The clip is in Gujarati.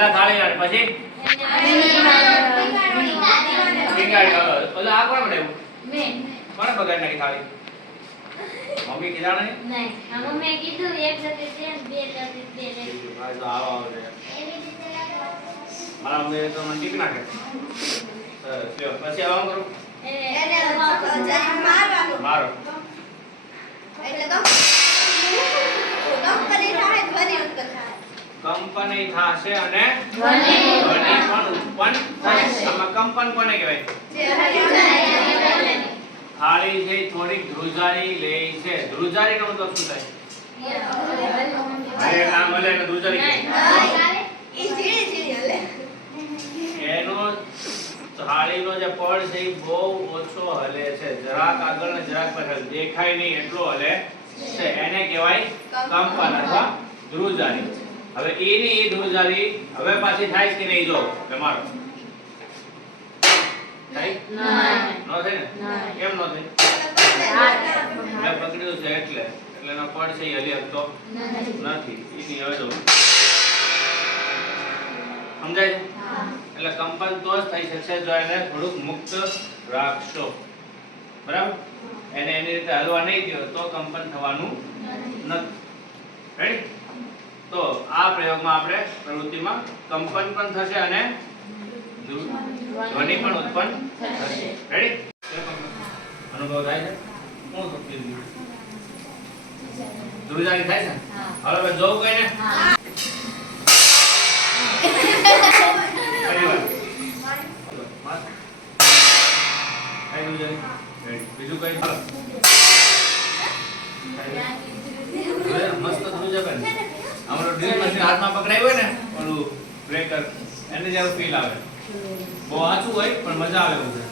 પહેલા થાળી વાળી પછી? ટીંગાડી હવે ઓલા આ કોણ બનાવ્યું? કોણે બગાડી નાખી થાળી? મમ્મી કીધા નહીં. હા, તો આવો આવો છે. મારા મમ્મી તો મને ટીક નાખે. સરસ લ્યો પછી આવા કરું? મારો. કંપની થાશે અને ધ્વનિ પણ ઉત્પન્ન થશે. આમાં કંપન કોને કહેવાય? થાળી છે થોડીક ધ્રુજારી લે છે. ધ્રુજારીનો મતલબ શું થાય? અરે નામ ભલે ને ધ્રુજારી એનો થાળીનો જે પડ છે એ બહુ ઓછો હલે છે. જરાક આગળ ને જરાક પાછળ. દેખાય નહીં એટલો હલે છે. એને કહેવાય કંપન અથવા ધ્રુજારી. હવે એની એ ધ્રુજારી હવે પાછી થાય કે નહીં? જો તમારો થાય? નો. થાય ને? કેમ નો થાય? મેં પકડ્યું છે એટલે. એટલે એનો પડ છે હલી શકતો નથી. એની હવે જો. સમજાય એટલે કંપન તો જ થઈ શકશે જો એને થોડુંક મુક્ત રાખશો. બરાબર? એને એની રીતે હલવા નહીં દો તો કંપન થવાનું નથી. રેડી આ પ્રયોગમાં આપણે પ્રવૃત્તિમાં કંપન પણ થશે અને ધ્વનિ પણ ઉત્પન્ન થશે. રેડી અનુભવ થાય છે? કોણ ફીલ ધ્રુજારી થાય છે? હવે જોવું. કઈ ને બીજું કઈ? મસ્ત ધ્રુજારી બને. ડ્રીલ મશીન હાથમાં પકડાયું હોય ને, ઓલું બ્રેકર એને જેવું ફીલ આવે. બહુ આછું હોય, પણ મજા આવે એવું છે